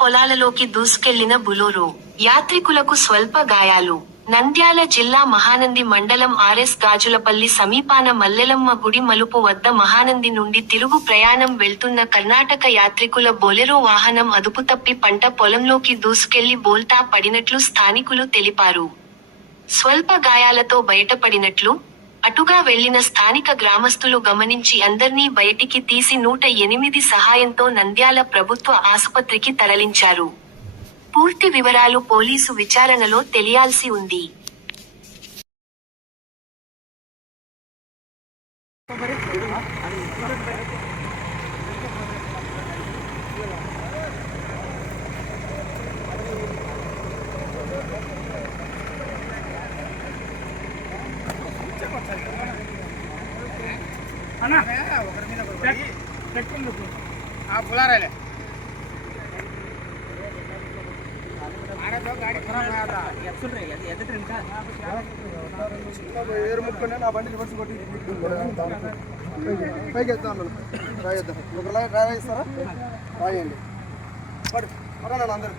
పొలాలలోకి దూసుకెళ్లిన బులోరో. యాత్రికులకు స్వల్ప గాయాలు. నంద్యాల జిల్లా మహానంది మండలం ఆర్ఎస్ గాజులపల్లి సమీపాన మల్లెలమ్మ గుడి మలుపు వద్ద మహానంది నుండి తిరుగు ప్రయాణం వెళ్తున్న కర్ణాటక యాత్రికుల బొలెరో వాహనం అదుపుతప్పి పంట పొలంలోకి దూసుకెళ్లి బోల్తా పడినట్లు స్థానికులు తెలిపారు. స్వల్ప గాయాలతో బయటపడినట్లు, అటుగా వెళ్లిన స్థానిక గ్రామస్తులు గమనించి అందర్నీ బయటికి తీసి 108 సహాయంతో నంద్యాల ప్రభుత్వ ఆసుపత్రికి తరలించారు. పూర్తి వివరాలు పోలీసు విచారణలో తెలియాల్సి ఉంది. बुला ముక్కునే నా బండి రివర్స్ కొట్టి పైకి ఎత్తాను రాయిద్దాం. ఒక రాయిస్తారా? రాయండి. పడు అందరూ